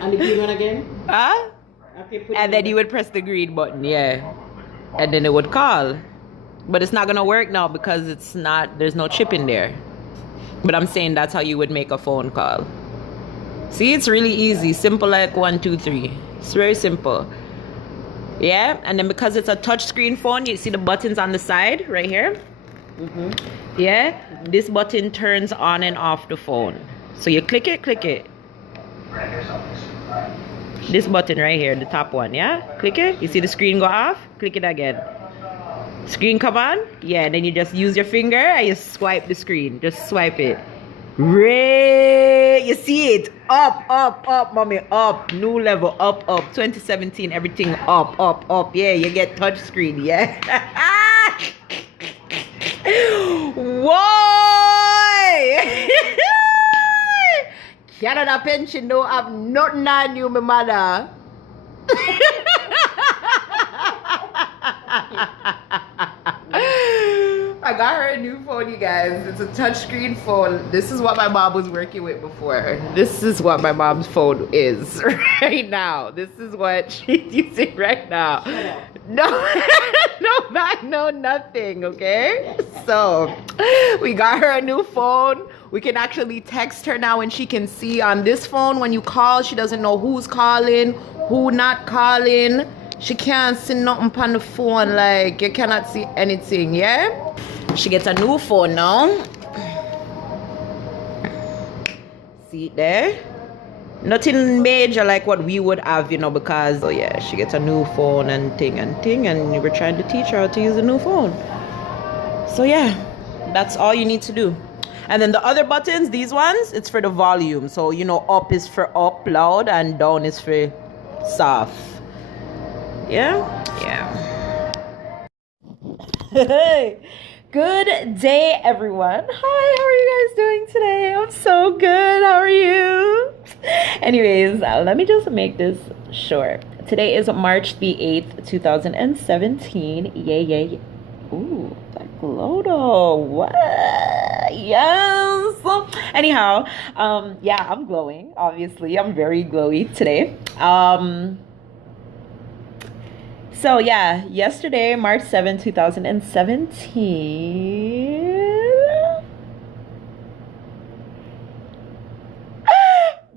And the green one again? Huh? Okay, And then you would press the green button, yeah. And then it would call. But it's not gonna work now because it's not, there's no chip in there. But I'm saying that's how you would make a phone call. See, it's really easy. Simple like 1, 2, 3. It's very simple. Yeah, and then because it's a touchscreen phone, you see the buttons on the side right here? Mm-hmm. Yeah, this button turns on and off the phone. So you click it. This button right here, the top one, yeah? Click it, you see the screen go off? Click it again. Screen come on? Yeah, and then you just use your finger and you swipe the screen. Just swipe it. Red, you see it? Up, mommy, up. New level, up. 2017, everything up. Yeah, you get touch screen, yeah? Why? Canada pension don't have nothing on you, my mother. I got her a new phone, you guys. It's a touchscreen phone. This is what my mom was working with before. This is what my mom's phone is right now. This is what she's using right now. No, no, nothing, okay? So, we got her a new phone. We can actually text her now and she can see on this phone when you call. She doesn't know who's calling, who not calling. She can't see nothing on the phone, like you cannot see anything, yeah? She gets a new phone now. See it there? Nothing major like what we would have, you know, because, oh yeah, she gets a new phone and thing, and we're trying to teach her how to use a new phone. So yeah, that's all you need to do. And then the other buttons, these ones, it's for the volume. So, you know, up is for up, loud, and down is for soft. Yeah? Hey, good day, everyone. Hi, how are you guys doing today? I'm so good. How are you? Anyways, let me just make this short. Today is March the 8th, 2017. Yay. Ooh, that glow though. What? Yes. Anyhow, yeah, I'm glowing. Obviously, I'm very glowy today. So yeah, yesterday, March 7th, 2017.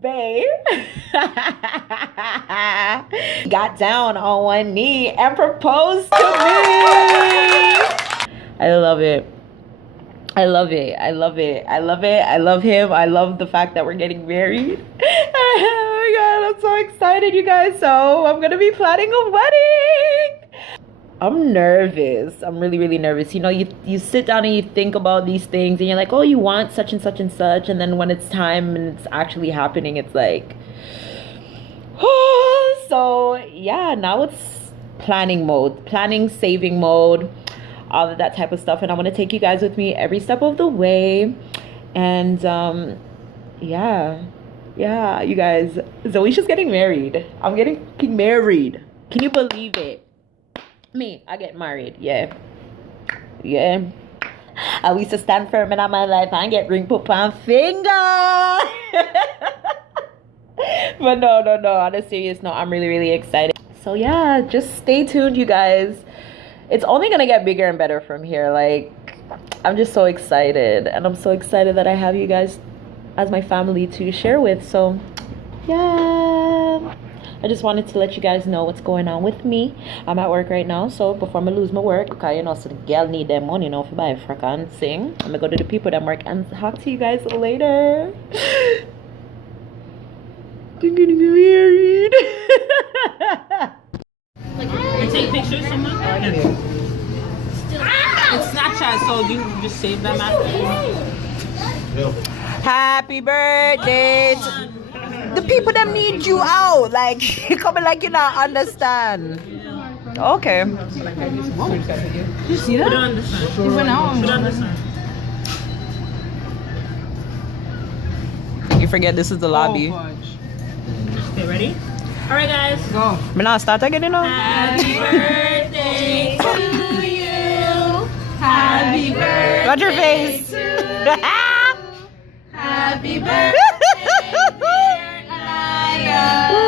Babe got down on one knee and proposed to me. I love it. I love him. I love the fact that we're getting married. Oh my god, I'm so excited, you guys. So I'm gonna be planning a wedding. I'm nervous. I'm really nervous. You know, you sit down and you think about these things and you're like, oh, you want such and such and such, and then when it's time and it's actually happening, it's like, oh. So yeah, now it's planning mode, saving mode, all of that type of stuff, and I want to take you guys with me every step of the way. And yeah, you guys, Zoisha's getting married. I'm getting married. Can you believe it? I get married. Yeah. I used to stand firm in my life and get ring put on finger. But no, on a serious note, I'm really excited. So yeah, just stay tuned, you guys. It's only gonna get bigger and better from here. Like, I'm just so excited, and I'm so excited that I have you guys as my family to share with. So yeah, I just wanted to let you guys know what's going on with me. I'm at work right now, so before I lose my work, because you know, so the girl need their money, you know, to buy a frack and sing, I'm gonna go to the people that work and talk to you guys later. I'm gonna get married. You take pictures somewhere? It's Snapchat, so you just save them after. Happy birthday to the people that need you out. Like, you coming like you not understand. Okay. You see that? Put it on the side. Even now, put it on the side. You forget this is the lobby. Okay, ready? Alright, guys. Go. Me not start again, you know? Happy birthday to you. Happy birthday. Got your face. To you. Happy birthday, dear Naya.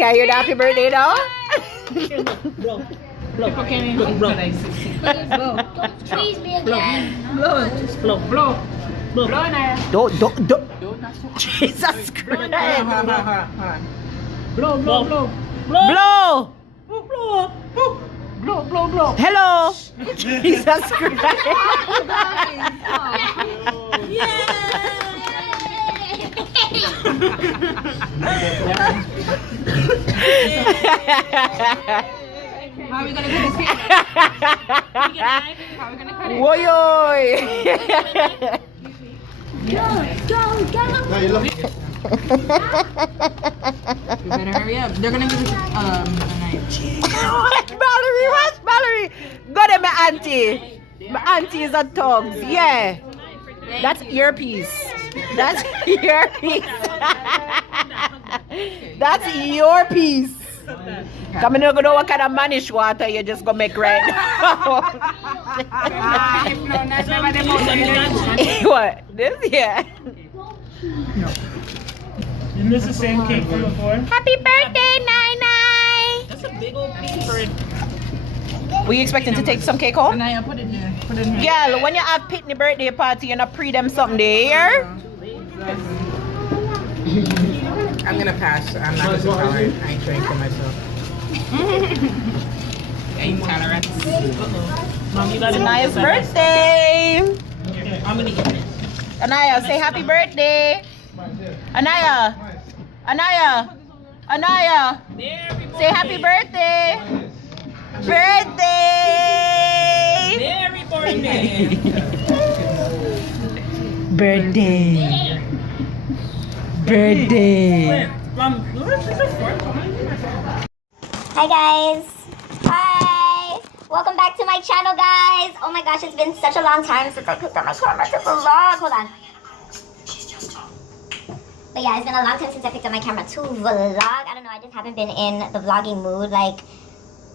can hear the happy birthday now? Blow. People can't even Blow. blow. Please be again. Blow. Blow. Blow. Blow, Naya. Don't. Don't not so Jesus Christ. Hold on. Blow. Blow. Blow. Hello. Jesus Christ. How are we gonna do this? How are we gonna cut it? Woyoy. You better hurry up. They're gonna give us a knife. What, Valerie? Go there, my auntie. My auntie is a thugs. Yeah. That's earpiece. That's your piece. That's your piece. Come in, go know what kind of manish water you just gonna make right now. What? This? Yeah. Isn't this the same cake from before? Happy birthday, Nai. That's a big old piece for it. Were you expecting to take some cake home? Naya, put it there. Put it in here. Girl, when you have pitney birthday party, you not pre them something there. I'm gonna pass. I'm not intolerant. I ain't trying for myself. Intolerant. Mom, you got Anaya's birthday. Okay, I'm gonna get it. Anaya, say happy birthday. Anaya. Say happy birthday. Very birthday. Birthday. Hi guys. Hi. Welcome back to my channel, guys. Oh my gosh, it's been such a long time since I picked up my camera to vlog. Hold on. But yeah, it's been a long time since I picked up my camera to vlog. I don't know, I just haven't been in the vlogging mood. Like,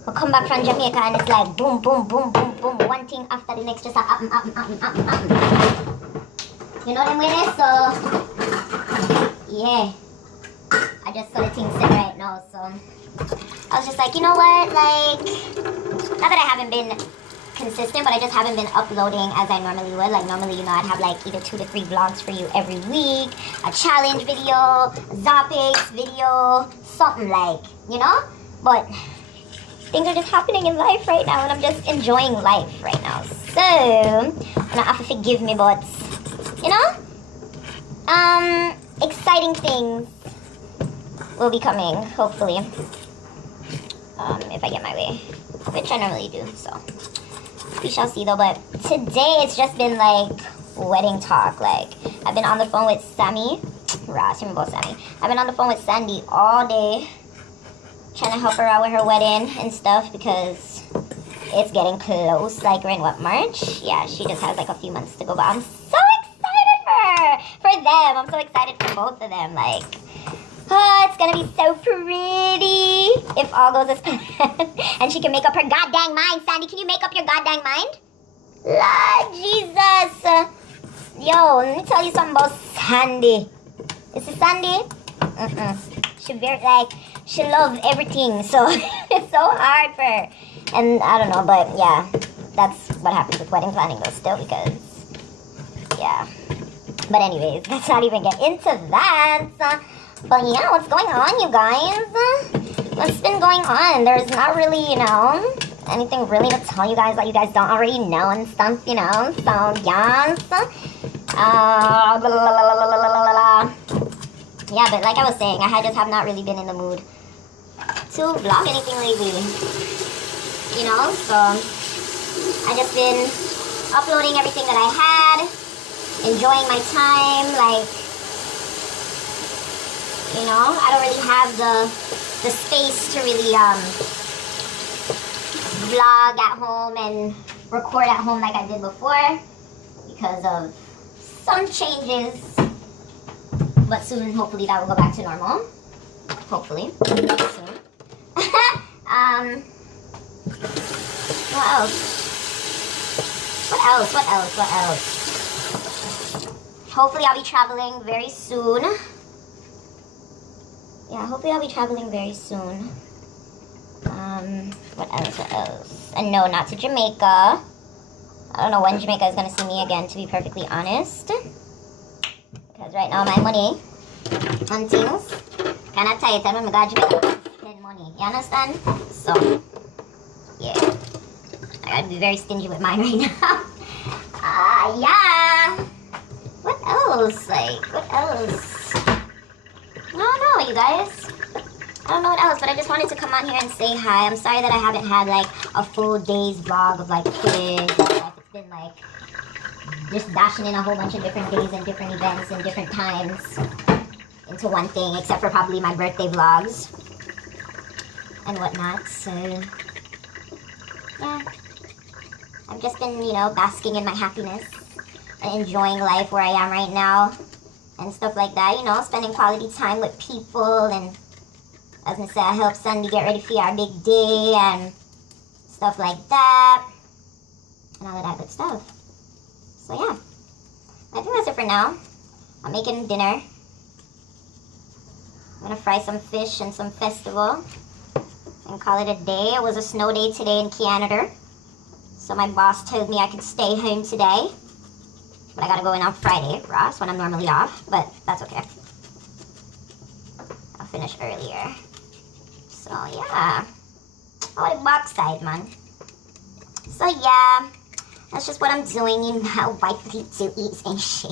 I'll come back from Jamaica and it's like boom, boom, boom, boom, boom. One thing after the next, just up. You know what I'm with? So, yeah. I just saw the thing set right now, so I was just like, you know what? Like, not that I haven't been consistent, but I just haven't been uploading as I normally would. Like, normally, you know, I'd have like either 2 to 3 vlogs for you every week, a challenge video, Zopics video, something like, you know? But things are just happening in life right now, and I'm just enjoying life right now. So, I'm gonna have to forgive me, but, you know? Exciting things will be coming, hopefully. If I get my way, which I normally do, so we shall see though. But today it's just been like wedding talk. Like, I've been on the phone with Sammy. I've been on the phone with Sandy all day, trying to help her out with her wedding and stuff, because it's getting close. Like, we're in what, March? Yeah, she just has like a few months to go, but I'm so excited for them. I'm so excited for both of them. Like, oh, it's gonna be so pretty if all goes as planned. And she can make up her goddamn mind. Sandy, can you make up your goddamn mind? Lord Jesus. Yo, let me tell you something about Sandy. This is Sandy. She very, like, she loves everything. So it's so hard for her. And I don't know, but yeah, that's what happens with wedding planning though still, because, yeah. But anyways, let's not even get into that. But yeah, what's going on, you guys? What's been going on? There's not really, you know, anything really to tell you guys that you guys don't already know and stuff, you know. So, yes. Yeah, but like I was saying, I just have not really been in the mood to vlog anything lately. You know, so I just been uploading everything that I had, enjoying my time, like, you know, I don't really have the space to really vlog at home and record at home like I did before because of some changes. But soon, hopefully, that will go back to normal. Hopefully, soon. What else? Hopefully, I'll be traveling very soon. yeah, hopefully I'll be traveling very soon. What else? And no, not to Jamaica. I don't know when Jamaica is gonna see me again, to be perfectly honest. Because right now my money on things kind of tight. And when I got Jamaica, spend money. You understand? So, yeah. I gotta be very stingy with mine right now. Yeah. What else? What else? I don't know, you guys. I don't know what else, but I just wanted to come on here and say hi. I'm sorry that I haven't had like a full day's vlog of like kids. It's been like just dashing in a whole bunch of different days and different events and different times into one thing, except for probably my birthday vlogs and whatnot. So yeah, I've just been, you know, basking in my happiness and enjoying life where I am right now and stuff like that, you know, spending quality time with people. And as I said, I help Sandy get ready for our big day and stuff like that and all of that good stuff. So yeah, I think that's it for now. I'm making dinner. I'm gonna fry some fish and some festival and call it a day. It was a snow day today in Canada, so my boss told me I could stay home today, but I gotta go in on Friday, Ross, when I'm normally off, but that's okay. I'll finish earlier. So yeah, oh, the backside, man. So yeah, that's just what I'm doing. You know, wife to eat and shit.